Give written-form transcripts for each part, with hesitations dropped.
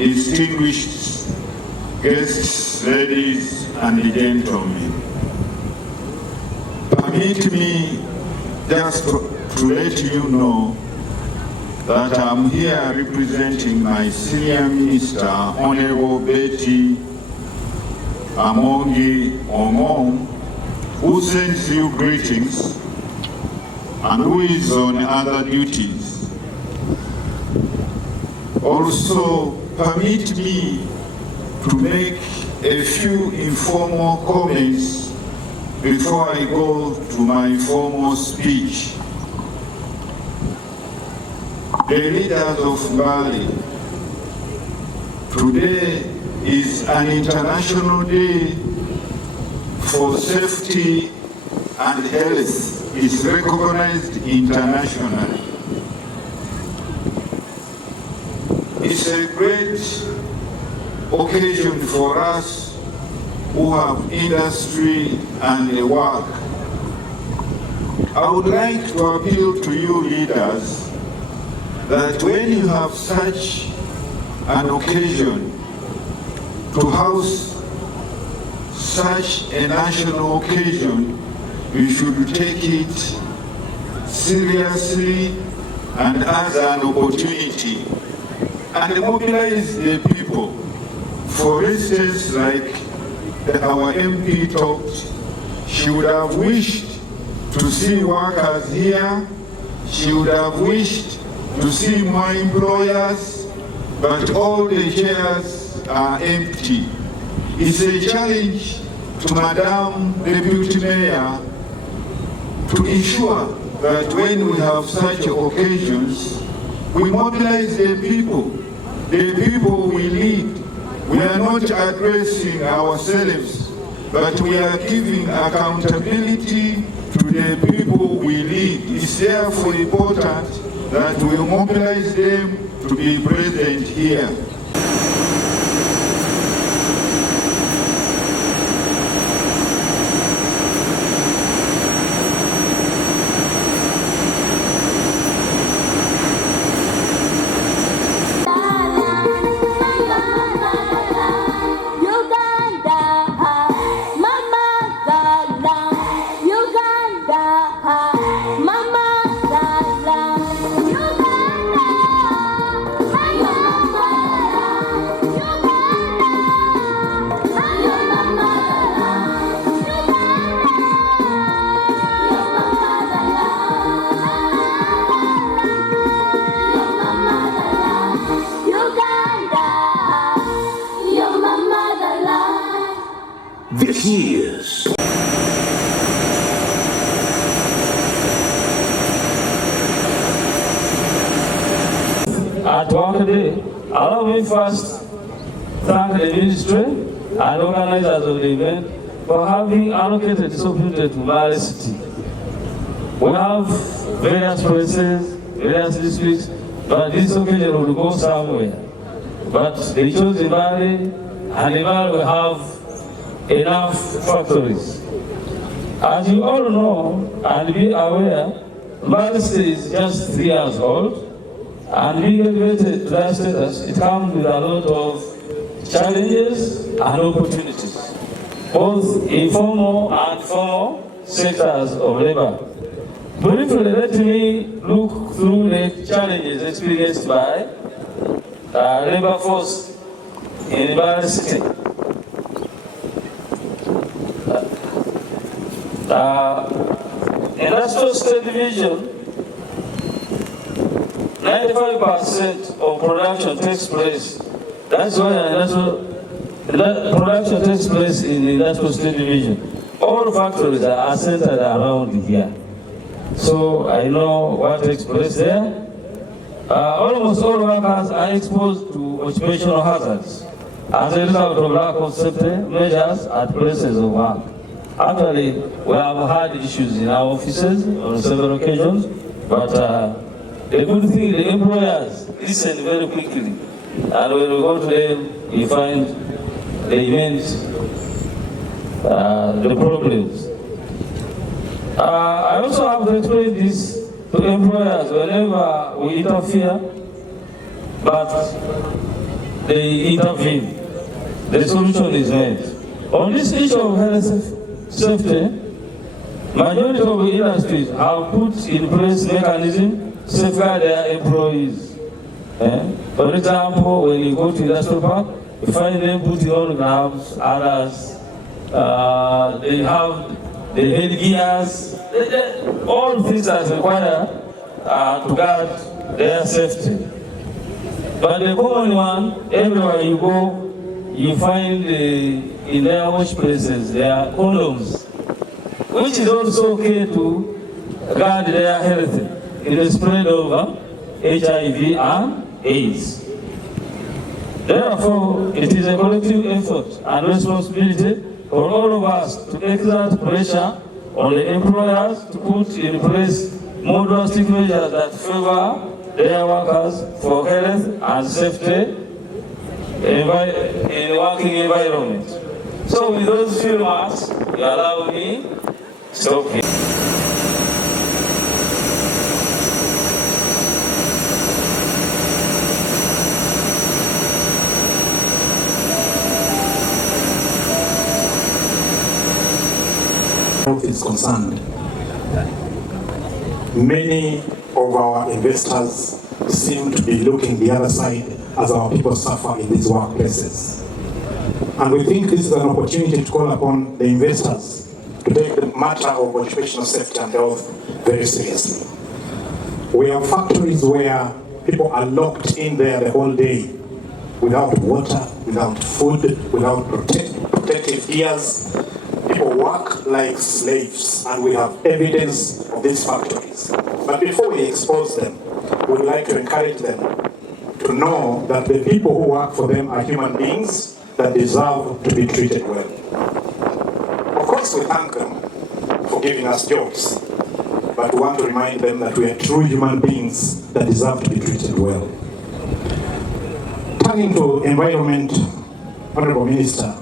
distinguished guests, ladies and gentlemen, permit me just to let you know that I'm here representing my senior minister, Honorable Betty Amongi Omong, who sends you greetings and who is on other duties. Also, permit me to make a few informal comments before I go to my formal speech. The leaders of Mbale, today is an international day for safety and health. It's recognized internationally. It's a great occasion for us who have industry and work. I would like to appeal to you leaders that when you have such an occasion to house such a national occasion, you should take it seriously and as an opportunity and mobilize the people. For instance, like our MP talked, she would have wished to see workers here, she would have wished to see more employers, but all the chairs are empty. It's a challenge to Madam Deputy Mayor to ensure that when we have such occasions, we mobilize the people we lead. We are not addressing ourselves, but we are giving accountability to the people we lead. It's therefore important that we mobilize them to be present here. This is at work today. Allow me first thank the ministry and organizers of the event for having allocated this opportunity to Mbale City. We have various places, various districts, but this occasion will go somewhere. But they chose Mbale, and Mbale will have enough factories. As you all know and be aware, Mbale City is just 3 years old, and being elevated to that status, it comes with a lot of challenges and opportunities, both informal and formal sectors of labor. Briefly, let me look through the challenges experienced by labor force in Mbale City. Industrial State Division, 95% of production takes place. That's why production takes place in the Industrial State Division. All factories are centered around here. So I know what takes place there. Almost all workers are exposed to occupational hazards as a result of lack of safety measures at places of work. Actually, we have had issues in our offices on several occasions, but the good thing, the employers listen very quickly, and when we go to them, we find the events, the problems. I also have to explain this to employers whenever we interfere, but they intervene. The solution is made. On this issue of health safety, majority of industries have put in place mechanisms to safeguard their employees. For example, when you go to industrial park, you find them putting on gloves, others, they have the headgears, all things that require to guard their safety. But the common one, everywhere you go, you find in their wash places, there are condoms, which is also okay to guard their health in the spread of HIV and AIDS. Therefore, it is a collective effort and responsibility for all of us to exert pressure on the employers to put in place more drastic measures that favor their workers for health and safety in the working environment. So with those few remarks, you allow me to stop here. Is concerned, many of our investors seem to be looking the other side as our people suffer in these workplaces. And we think this is an opportunity to call upon the investors to take the matter of occupational safety and health very seriously. We have factories where people are locked in there the whole day without water, without food, without protective gears. People work like slaves, and we have evidence of these factories. But before we expose them, we would like to encourage them to know that the people who work for them are human beings that deserve to be treated well. Of course, we thank them for giving us jobs, but we want to remind them that we are true human beings that deserve to be treated well. Turning to environment, Honorable Minister,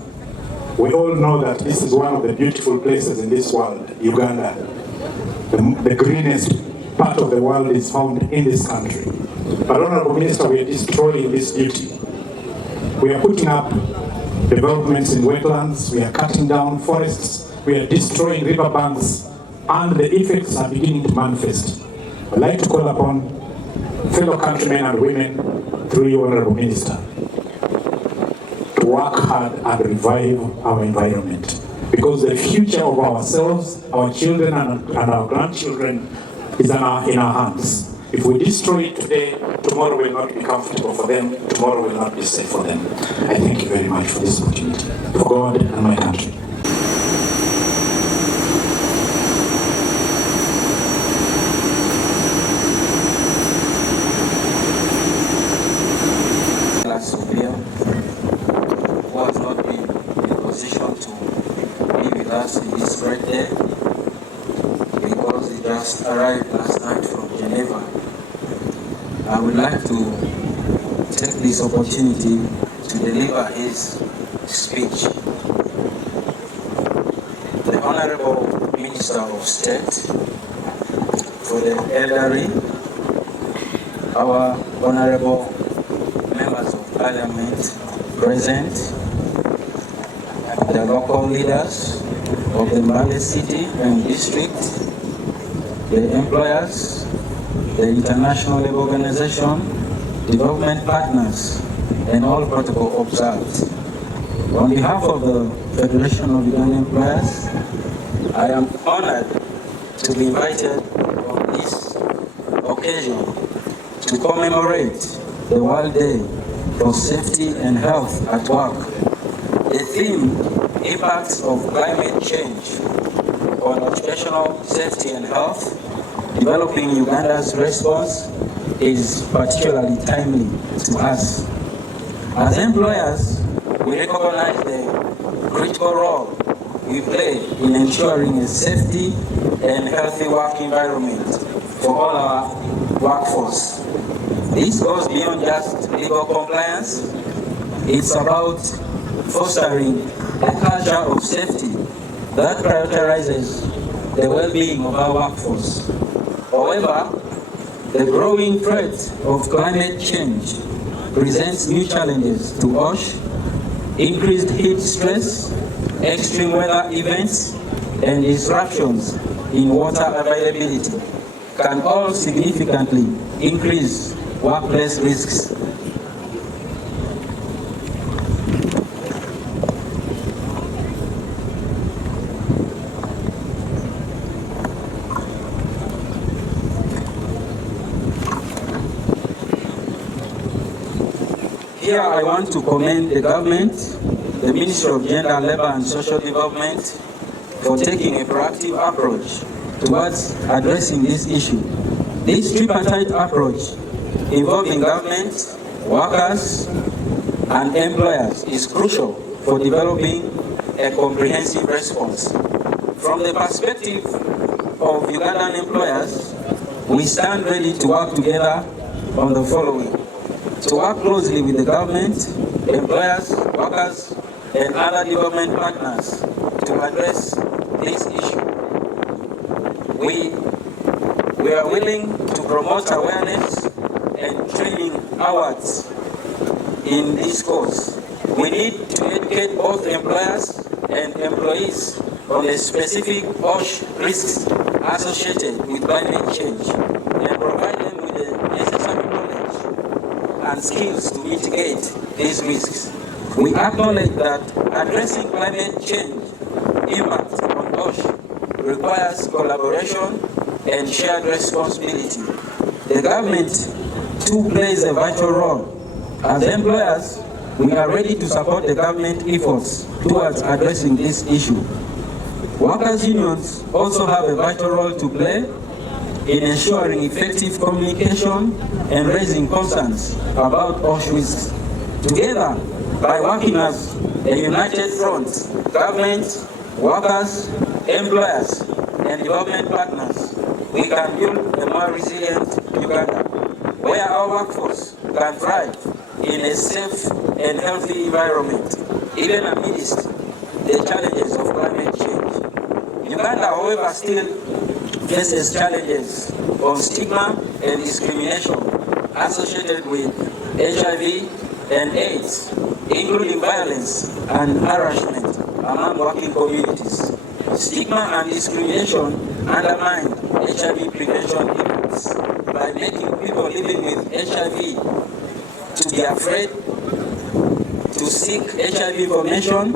we all know that this is one of the beautiful places in this world, Uganda. The greenest part of the world is found in this country. But Honorable Minister, we are destroying this beauty. We are putting up developments in wetlands, we are cutting down forests, we are destroying riverbanks, and the effects are beginning to manifest. I'd like to call upon fellow countrymen and women, through you, Honorable Minister, to work hard and revive our environment. Because the future of ourselves, our children and our grandchildren is in our hands. If we destroy it today, tomorrow will not be comfortable for them, tomorrow will not be safe for them. I thank you very much for this opportunity, for God and my country. Arrived last night from Geneva. I would like to take this opportunity to deliver his speech. The Honorable Minister of State for the Elderly, our Honorable Members of Parliament present, the local leaders of the Mbale City and District, the employers, the International Labour Organization, development partners, and all protocol observed. On behalf of the Federation of Ugandan Employers, I am honored to be invited on this occasion to commemorate the World Day for Safety and Health at Work. The theme, Impacts of Climate Change on Occupational Safety and Health, developing Uganda's response, is particularly timely to us. As employers, we recognize the critical role we play in ensuring a safety and healthy work environment for all our workforce. This goes beyond just legal compliance. It's about fostering a culture of safety that prioritizes the well-being of our workforce. However, the growing threat of climate change presents new challenges to OSH. Increased heat stress, extreme weather events, and disruptions in water availability can all significantly increase workplace risks. Here I want to commend the government, the Ministry of Gender, Labor and Social Development for taking a proactive approach towards addressing this issue. This tripartite approach involving government, workers, and employers is crucial for developing a comprehensive response. From the perspective of Ugandan employers, we stand ready to work together on the following: to work closely with the government, employers, workers, and other development partners to address this issue. We are willing to promote awareness and training awards in this course. We need to educate both employers and employees on the specific OSH risks associated with climate change and provide them with the necessary knowledge and skills to mitigate these risks. We acknowledge that addressing climate change impact on OSH requires collaboration and shared responsibility. The government too plays a vital role. As employers, we are ready to support the government efforts towards addressing this issue. Workers' unions also have a vital role to play in ensuring effective communication and raising concerns about OSH risks. Together, by working as a united front, government, workers, employers, and development partners, we can build a more resilient Uganda, where our workforce can thrive in a safe and healthy environment, even amidst the challenges of climate change. Uganda, however, still faces challenges on stigma and discrimination associated with HIV and AIDS, including violence and harassment among working communities. Stigma and discrimination undermine HIV prevention efforts by making people living with HIV to be afraid to seek HIV information,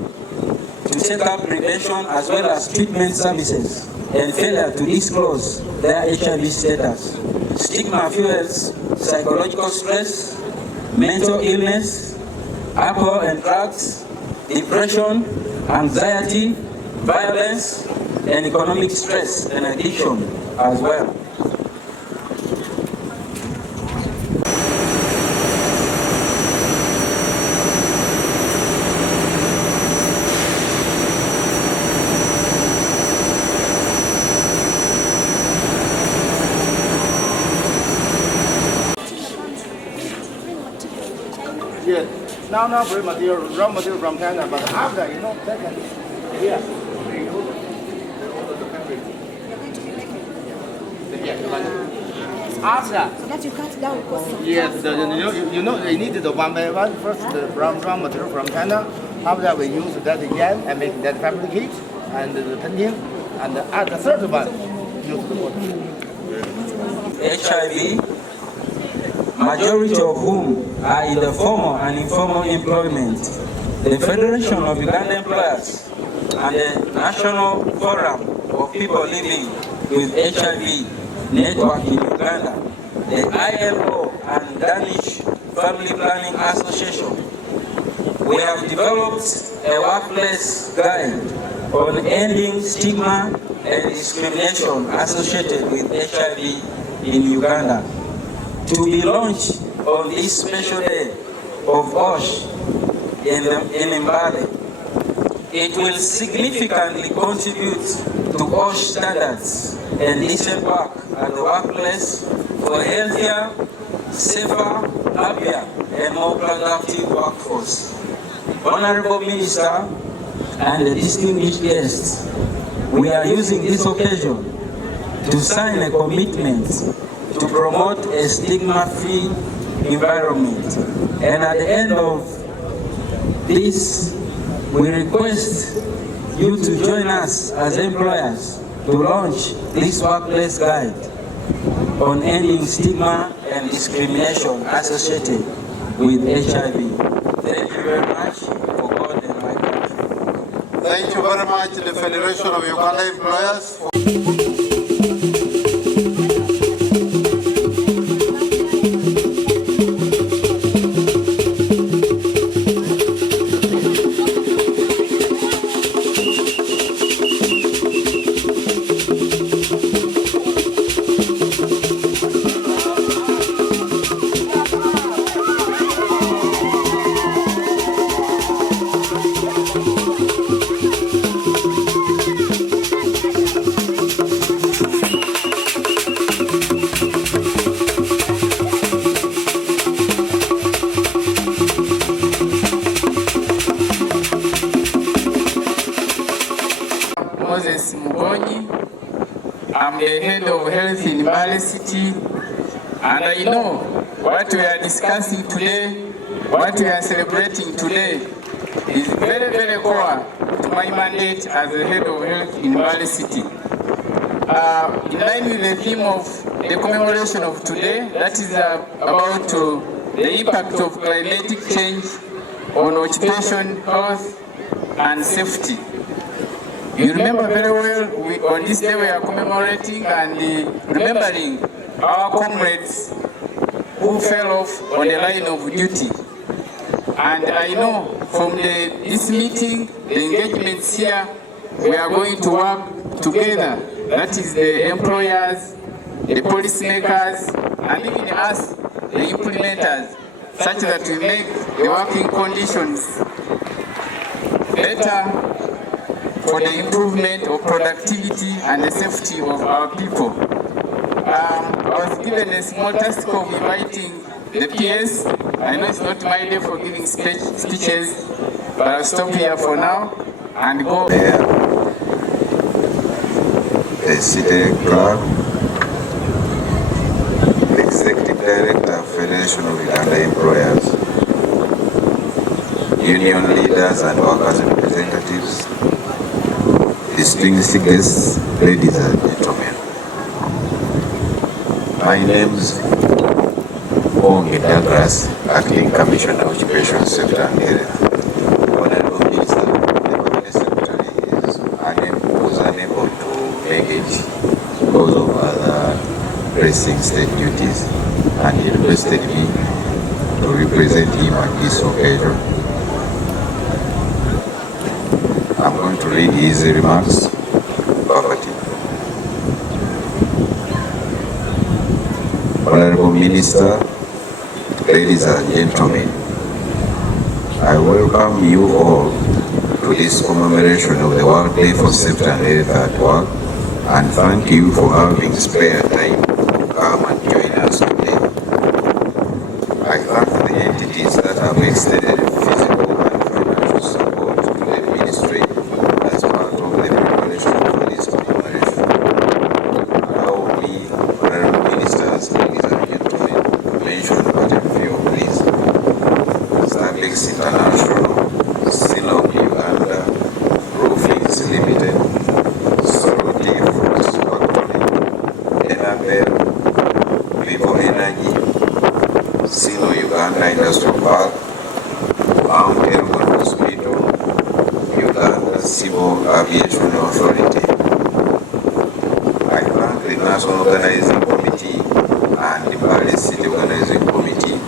to take up prevention as well as treatment services, and failure to disclose their HIV status. Stigma fuels psychological stress, mental illness, alcohol and drugs, depression, anxiety, violence, and economic stress and addiction as well. Yes. Now bring material, raw material from China, but after, second, yeah. After. So that you cut down cost. Yes, they need the one by one. First, the raw material from China. After that, we use that again and make that fabricate and the painting. And at the third one, use the water. HIV, majority of whom are in the formal and informal employment. The Federation of Ugandan Employers and the National Forum of People Living with HIV Network in Uganda, the ILO and Danish Family Planning Association, we have developed a workplace guide on ending stigma and discrimination associated with HIV in Uganda, to be launched on this special day of OSH in Mbale. It will significantly contribute to OSH standards and decent work at the workplace for a healthier, safer, happier, and more productive workforce. Honorable Minister and the distinguished guests, we are using this occasion to sign a commitment to promote a stigma-free environment. And at the end of this, we request you to join us as employers to launch this workplace guide on ending stigma and discrimination associated with HIV. Thank you very much for God and my country. Thank you very much, the Federation of Uganda Employers. I'm the head of health in Mbale City, and I know what we are discussing today, what we are celebrating today, is very, very core to my mandate as the head of health in Mbale City. In line with the theme of the commemoration of today, that is about the impact of climatic change on occupation, health, and safety. You remember very well, on this day we are commemorating and remembering our comrades who fell off on the line of duty. And I know from this meeting, the engagements here, we are going to work together. That is the employers, the policymakers, and even us, the implementers, such that we make the working conditions better for the improvement of productivity and the safety of our people. I was given a small task of inviting the PS. I know it's not my day for giving speeches, but I'll stop here for now and go. The City Clerk, the Executive Director of Federation of Uganda Employers, union leaders and workers representatives, distinguished guests, ladies and gentlemen. My name is Douglas, Acting Commissioner of Occupation Sector and Health. Honorable Minister, the Cabinet Secretary was unable to make it because of other pressing state duties, and he requested me to represent him at this occasion. I'm going to read his remarks verbatim. Honorable Minister, ladies and gentlemen, I welcome you all to this commemoration of the World Day for Safety and Health at Work, and thank you for having spare time to come and join us today. I thank the entities that have extended physical and financial support to the ministry as part of the preparation for this commemoration. Allow me, honorable ministers, ladies and gentlemen, to mention but a few of these. Starlix International, Silom Uganda, Roofings Limited, Soroti Fruits Factory, Enabel, Vivo Energy, Sino Uganda Industrial Park, Mount Elgon Hospital, Uganda Civil Aviation Authority. I thank the National Organizing Committee and the Mbale City Organizing Committee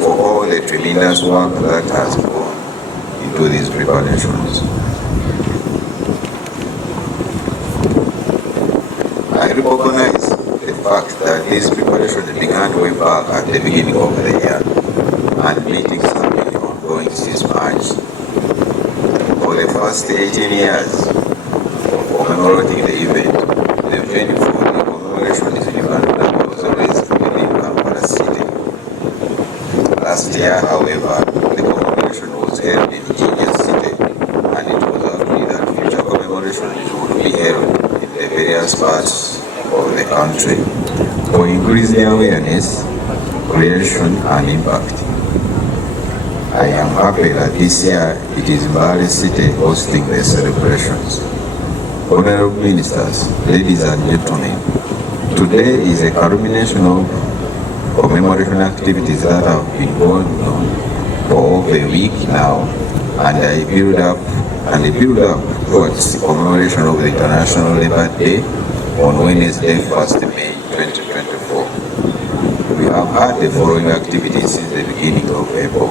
for all the tremendous work that has gone into these preparations. I recognize the fact that this preparation began way back at the beginning of the year, and meetings have been ongoing since March. For the first 18 years of commemorating the event, the venue for the commemoration is in Uganda was always within Kampala City. Last year, however, the commemoration was held in Jinja City, and it was agreed that future commemorations would be held in the various parts of the country. To increase the awareness, creation and impact. I am happy that this year it is Mbale City hosting the celebrations. Honorable Ministers, ladies and gentlemen, today is a culmination of commemoration activities that have been going on for over a week now, and I build up towards the commemoration of the International Labour Day on Wednesday, 1st May 2024. We have had the following activities since the beginning of April: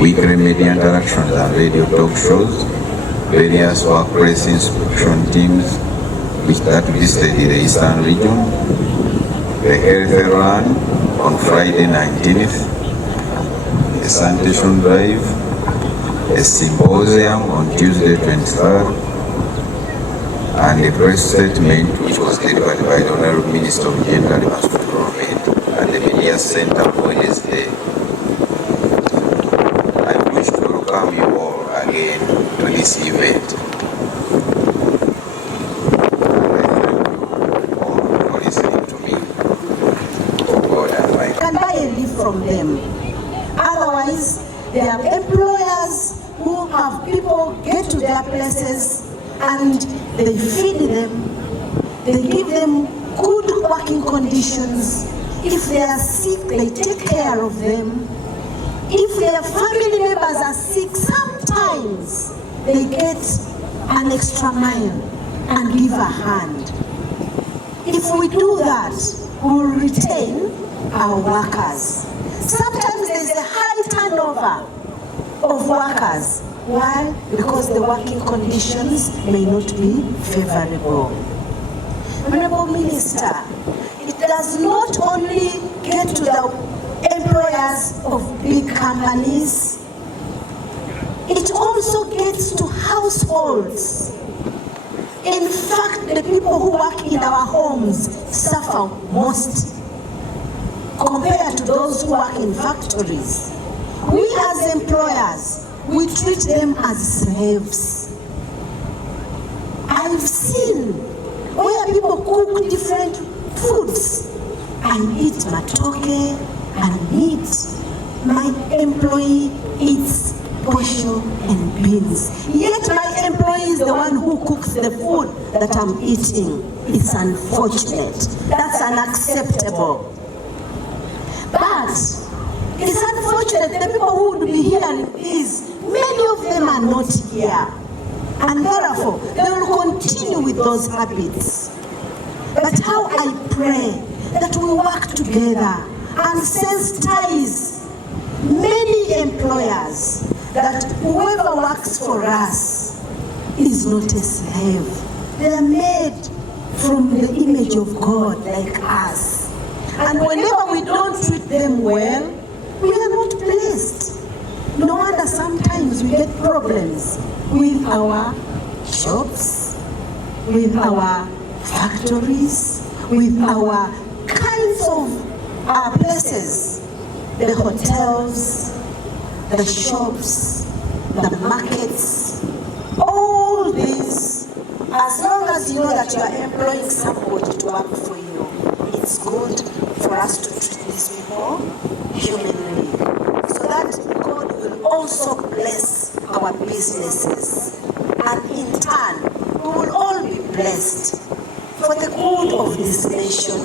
weekly media interactions and radio talk shows, various workplace inspection teams that visited the Eastern region, the health run on Friday 19th, a sanitation drive, a symposium on Tuesday 23rd, and a press statement which was delivered by the Honorable Minister of Gender and Development at the Media Center on Wednesday. I wish to welcome you all again to this event. From them. Otherwise, there are employers who have people get to their places and they feed them, they give them good working conditions. If they are sick, they take care of them. If their family members are sick, sometimes they get an extra mile and give a hand. If we do that, we will retain our workers. Sometimes there's a high turnover of workers. Why? Because the working conditions may not be favorable. Honorable Minister, it does not only get to the employers of big companies, it also gets to households. In fact, the people who work in our homes suffer most compared to those who work in factories. We as employers, we treat them as slaves. I've seen where people cook different foods and eat matoke and meat. My employee eats posho and beans. Yet my employee is the one who cooks the food that I'm eating. It's unfortunate. That's unacceptable. But it's unfortunate the people who would be hearing this, many of them are not here. And therefore, they will continue with those habits. But how I pray that we work together and sensitize many employers that whoever works for us is not a slave. They are made from the image of God like us. And whenever we don't treat them well, we are not blessed. No wonder sometimes we get problems with our shops, with our factories, with our kinds of places, the hotels, the shops, the markets, all this. As long as you know that you are employing somebody to work for you, it's good for us to treat these people humanly, so that God will also bless our businesses, and in turn we will all be blessed for the good of this nation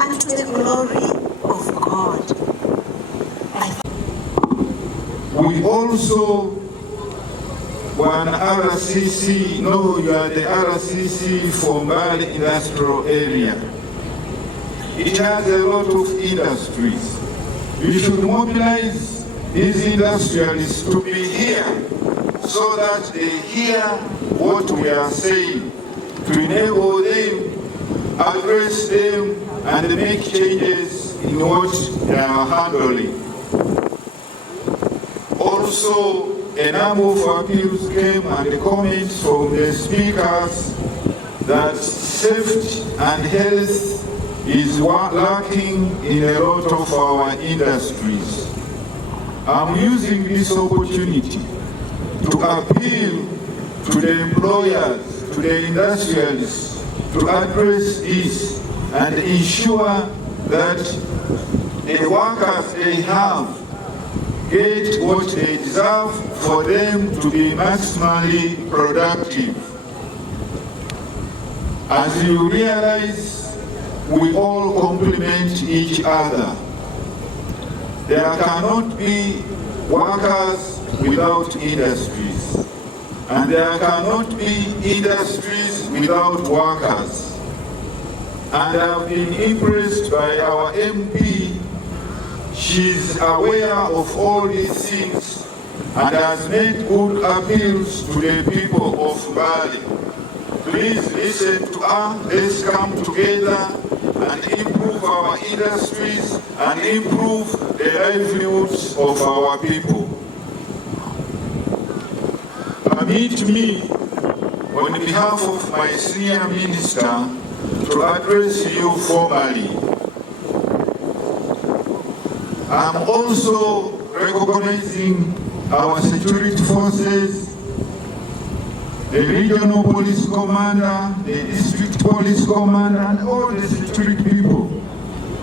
and to the glory of God. We also, one RCC, no, you are the RCC for Mbale Industrial Area. It has a lot of industries. We should mobilize these industrialists to be here so that they hear what we are saying, to enable them, address them, and make changes in what they are handling. Also, a number of appeals came and comments from the speakers that safety and health is lacking in a lot of our industries. I'm using this opportunity to appeal to the employers, to the industrialists, to address this and ensure that the workers they have get what they deserve for them to be maximally productive. As you realize, we all complement each other. There cannot be workers without industries, and there cannot be industries without workers. And I've been impressed by our MP. She's aware of all these things and has made good appeals to the people of Mbale. Please listen to her. Let's come together and improve our industries and improve the livelihoods of our people. Permit me, on behalf of my senior minister, to address you formally. I'm also recognizing our security forces, the regional police commander, the district police commander, and all the security people.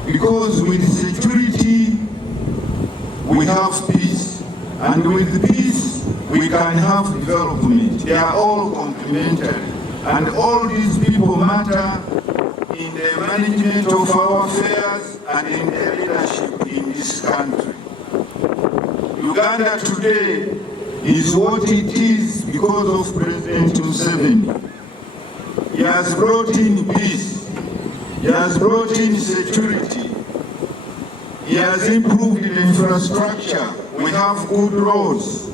Because with security, we have peace. And with peace, we can have development. They are all complementary. And all these people matter in the management of our affairs and in the leadership in this country. Uganda today is what it is because of President Museveni. He has brought in peace. He has brought in security. He has improved the infrastructure. We have good roads.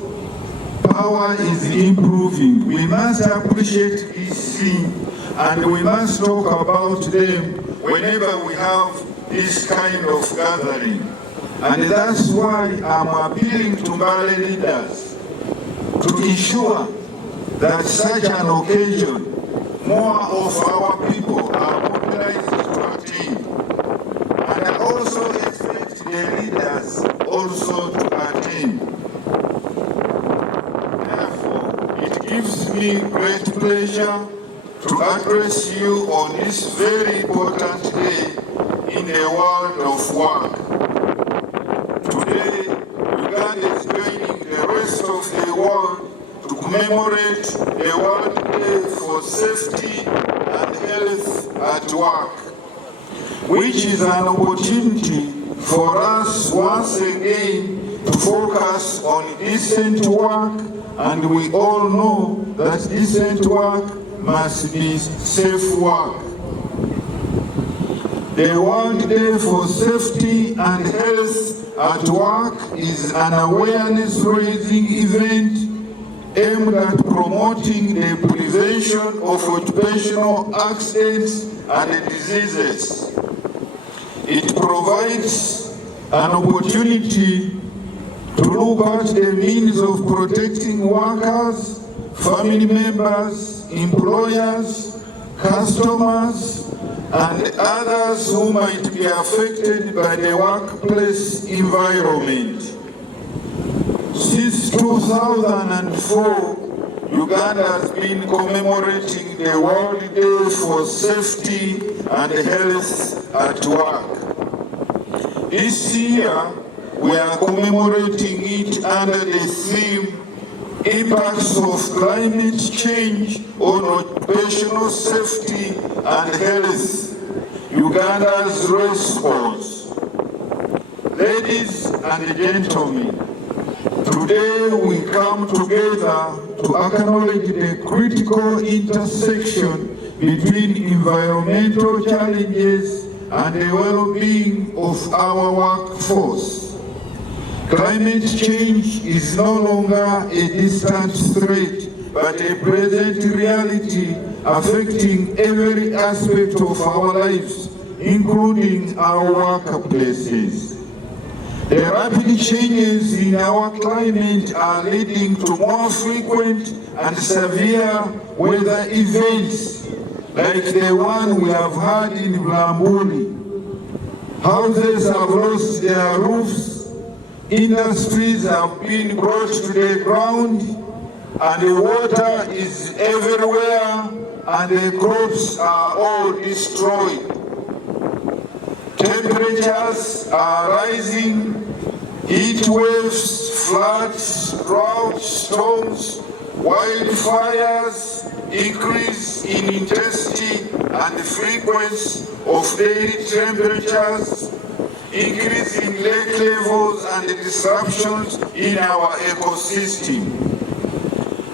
Power is improving. We must appreciate this thing and we must talk about them whenever we have this kind of gathering. And that's why I'm appealing to Mbale leaders to ensure that such an occasion, more of our people are mobilized to attend. And I also expect the leaders also to attend. Therefore, it gives me great pleasure to address you on this very important day in the world of work. Today, Uganda is joining the rest of the world to commemorate the World Day for Safety and Health at Work, which is an opportunity for us once again to focus on decent work, and we all know that decent work must be safe work. The World Day for Safety and Health at Work is an awareness-raising event aimed at promoting the prevention of occupational accidents and diseases. It provides an opportunity to look at the means of protecting workers, family members, employers, customers, and others who might be affected by the workplace environment. Since 2004, Uganda has been commemorating the World Day for Safety and Health at Work. This year, we are commemorating it under the theme Impacts of Climate Change on Occupational Safety and Health, Uganda's Response. Ladies and gentlemen, today we come together to acknowledge the critical intersection between environmental challenges and the well-being of our workforce. Climate change is no longer a distant threat, but a present reality affecting every aspect of our lives, including our workplaces. The rapid changes in our climate are leading to more frequent and severe weather events, like the one we have had in Mbale. Houses have lost their roofs, industries have been brought to the ground, and the water is everywhere, and the crops are all destroyed. Temperatures are rising, heat waves, floods, droughts, storms, wildfires, increase in intensity and frequency of daily temperatures, increase in lake levels and disruptions in our ecosystem.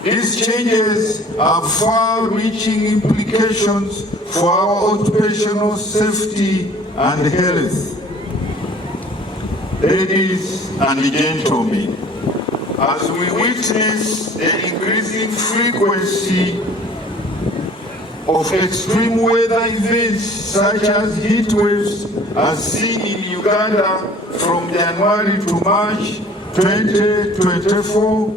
These changes have far-reaching implications for our occupational safety and health. Ladies and gentlemen, as we witness the increasing frequency of extreme weather events such as heat waves as seen in Uganda from January to March 2024,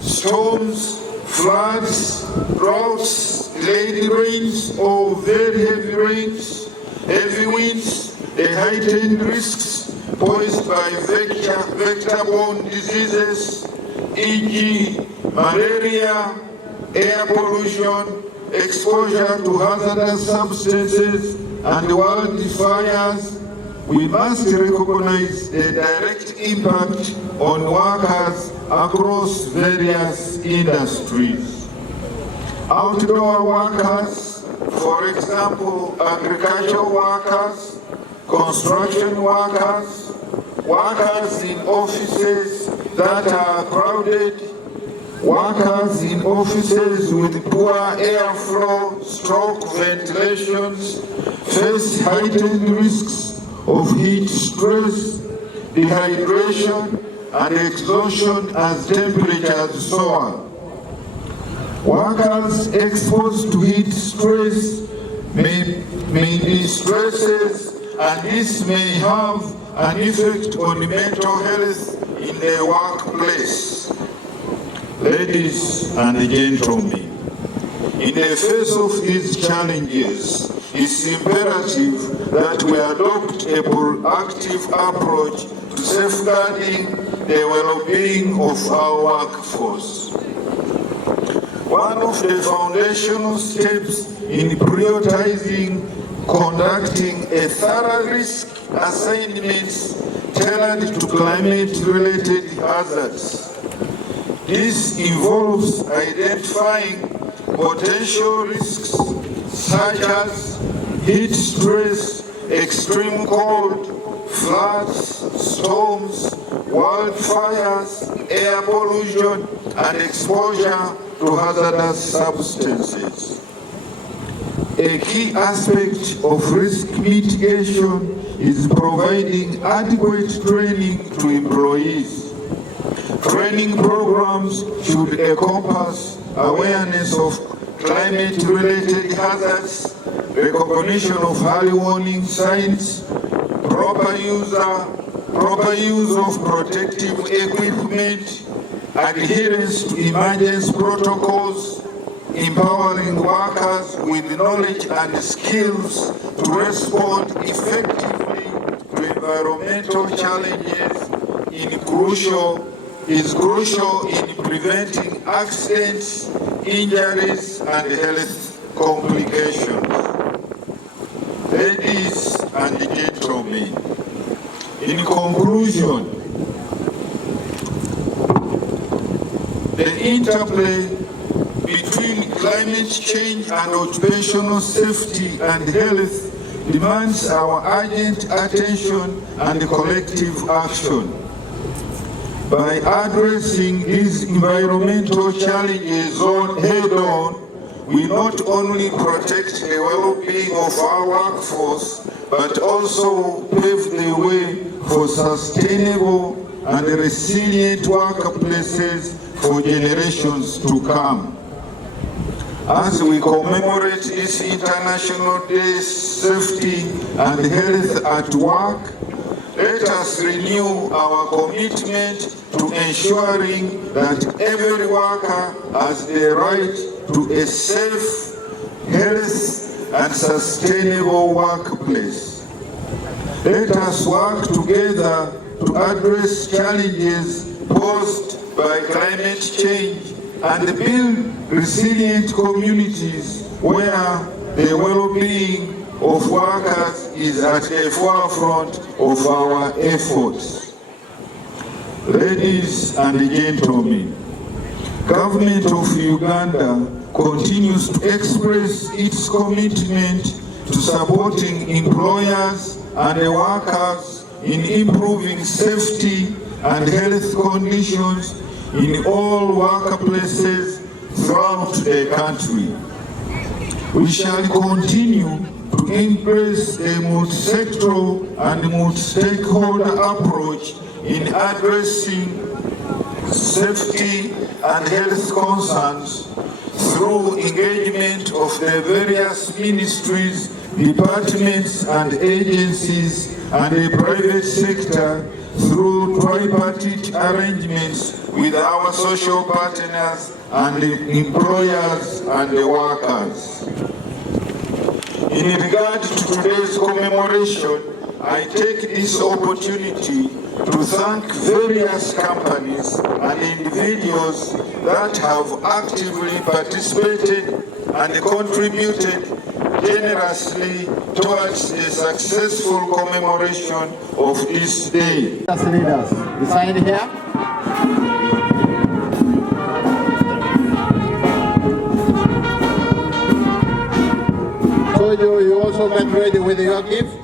storms, floods, droughts, delayed rains or very heavy rains, heavy winds, the heightened risks posed by vector-borne diseases, e.g. malaria, air pollution, exposure to hazardous substances, and wildfires, we must recognize the direct impact on workers across various industries. Outdoor workers, for example, agricultural workers, construction workers, workers in offices that are crowded, workers in offices with poor airflow, stroke ventilations, face heightened risks of heat stress, dehydration, and exhaustion as temperatures soar. Workers exposed to heat stress may be stresses, and this may have an effect on mental health in the workplace. Ladies and gentlemen, in the face of these challenges, it's imperative that we adopt a proactive approach to safeguarding the well-being of our workforce. One of the foundational steps in prioritizing conducting a thorough risk assessment tailored to climate-related hazards. This involves identifying potential risks such as heat stress, extreme cold, floods, storms, wildfires, air pollution, and exposure to hazardous substances. A key aspect of risk mitigation is providing adequate training to employees. Training programs should encompass awareness of climate-related hazards, recognition of early warning signs, proper use of protective equipment, adherence to emergency protocols, empowering workers with knowledge and skills to respond effectively to environmental challenges is crucial in preventing accidents, injuries, and health complications. Ladies and gentlemen, in conclusion, the interplay between climate change and occupational safety and health demands our urgent attention and collective action. By addressing these environmental challenges head-on, we not only protect the well-being of our workforce, but also pave the way for sustainable and resilient workplaces for generations to come. As we commemorate this International Day Safety and Health at Work, let us renew our commitment to ensuring that every worker has the right to a safe, healthy, and sustainable workplace. Let us work together to address challenges posed by climate change and build resilient communities where the well-being of workers is at the forefront of our efforts. Ladies and gentlemen, Government of Uganda continues to express its commitment to supporting employers and workers in improving safety and health conditions in all workplaces throughout the country. We shall continue to embrace a multi-sectoral and multi-stakeholder approach in addressing safety and health concerns through engagement of the various ministries, departments and agencies and the private sector through tripartite arrangements with our social partners and the employers and the workers. In regard to today's commemoration, I take this opportunity to thank various companies and individuals that have actively participated and contributed generously towards the successful commemoration of this day. Leaders, you sign here. So you also get ready with your gift.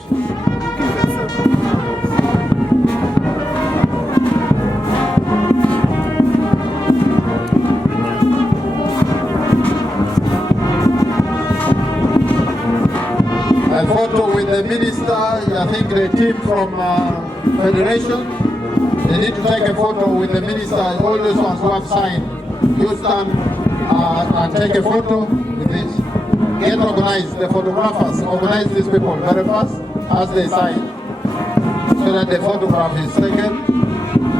A photo with the minister, I think the team from Federation, they need to take a photo with the minister, all those ones who have signed. You stand and take a photo with this. Get organized, the photographers, organize these people very fast as they sign, so that the photograph is taken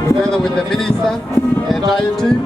together with the minister, the entire team.